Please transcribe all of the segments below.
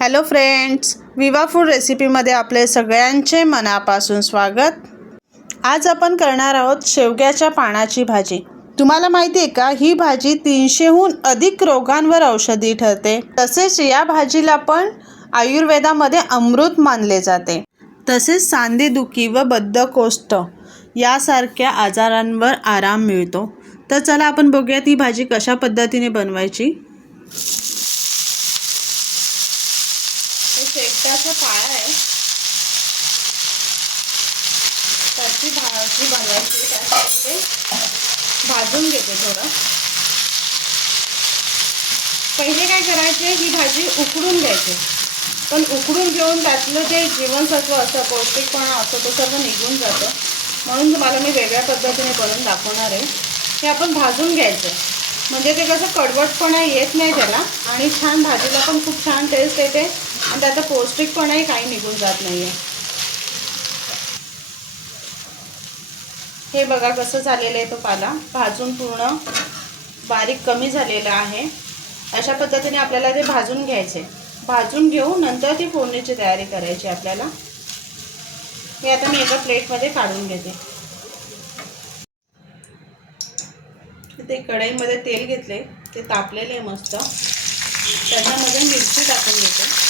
Hello friends Viva food रेसिपीमध्ये आपले सगळ्यांचे मनापासून स्वागत. आज आपण करणार आहोत शेवग्याच्या पानाची भाजी. तुम्हाला माहिती आहे का? ही भाजी तीनशेहून अधिक रोगांवर औषधी ठरते. तसेच या भाजीला पण आयुर्वेदामध्ये अमृत मानले जाते. तसेच सांधेदुखी व बद्धकोष्ठ यासारख्या आजारांवर आराम मिळतो. तर चला आपण बघूया ती भाजी कशा पद्धतीने बनवायची. शेकटाचा पाळा आहे. त्याची भाजी बनवायची त्यासाठी ते भाजून घेते थोडं. पहिले काय करायचे ही भाजी उकडून घ्यायची. पण उकडून घेऊन त्यातलं जे जीवनसत्व असतं पौष्टिकपणा असतो तो सर्व निघून जातं. म्हणून तुम्हाला मी वेगळ्या पद्धतीने बनवून दाखवणार आहे. हे आपण भाजून घ्यायचं. म्हणजे ते कसं कडवटपणा येत नाही त्याला. आणि छान भाजीला पण खूप छान टेस्ट येते. आणि त्याचा पौष्टिकपणाही काही निघून जात नाही आहे हे बघा कसं झालेलं आहे तो पाला. भाजून पूर्ण बारीक कमी झालेला आहे. अशा पद्धतीने आपल्याला ते भाजून घ्यायचे. भाजून घेऊ नंतर ती फोडणीची तयारी करायची आपल्याला. हे आता मी एका प्लेटमध्ये काढून घेते. ते कढईमध्ये तेल घेतले ते तापलेले आहे मस्त. त्याच्यामध्ये मिरची टाकून घेते.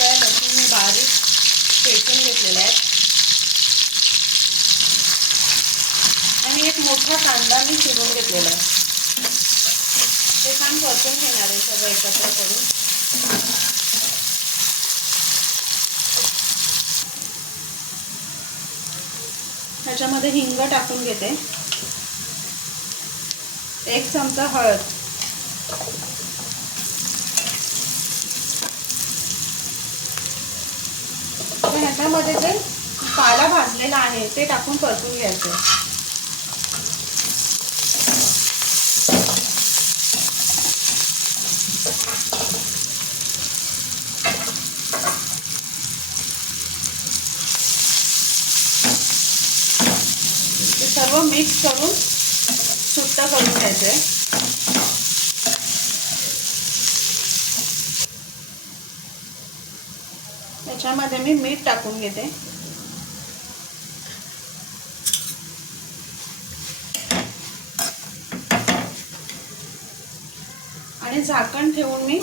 चार लसूण मी बारीक शेकून घेतलेल्या आहेत आणि एक मोठा कांदा मी चिरून घेतलेला आहे. ते छान परतून घेणार आहे सगळं एकत्र करून. ह्याच्यामध्ये हिंग टाकून घेते. एक चमचा हळद. ह्याच्यामध्ये जे पाला भाजलेला आहे ते टाकून परतून घ्यायचं. सर्व मिक्स करून सुट्ट करून घ्यायचं. आहे त्याच्यामध्ये मी मीठ टाकून घेते. आणि झाकण ठेवून मी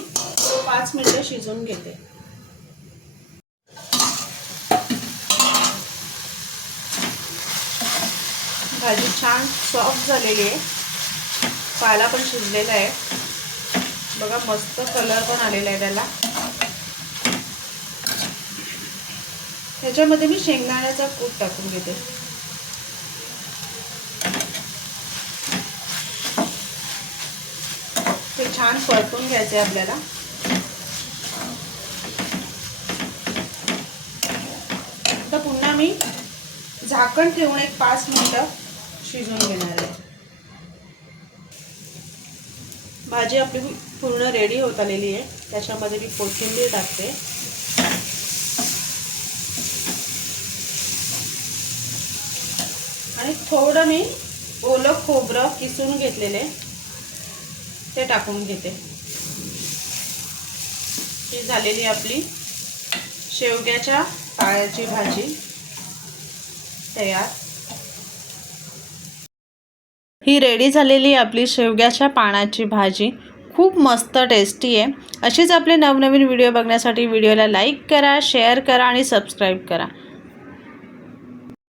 पाच मिनटं शिजवून घेते. भाजी छान सॉफ्ट झालेली आहे. पाला पण शिजलेला आहे. बघा मस्त कलर पण आलेला आहे त्याला. ह्याच्यामध्ये मी शेंगदाण्याचा कूट टाकून घेते ते छान परतून घ्यायचे आपल्याला. आता पुन्हा मी झाकण ठेवून एक पाच मिनिटं शिजून घेणार आहे. भाजी आपली पूर्ण रेडी होत आलेली आहे. त्याच्यामध्ये मी कोथिंबीर टाकते. आणि थोडं मी ओलं खोबरं किसून घेतलेले ते टाकून घेते. ही झालेली आपली शेवग्याच्या पाळ्याची भाजी तयार. ही रेडी झालेली आपली शेवग्याच्या पानाची भाजी. खूप मस्त टेस्टी आहे. अशीच आपले नवनवीन व्हिडिओ बघण्यासाठी व्हिडिओला लाईक करा शेअर करा आणि सबस्क्राईब करा.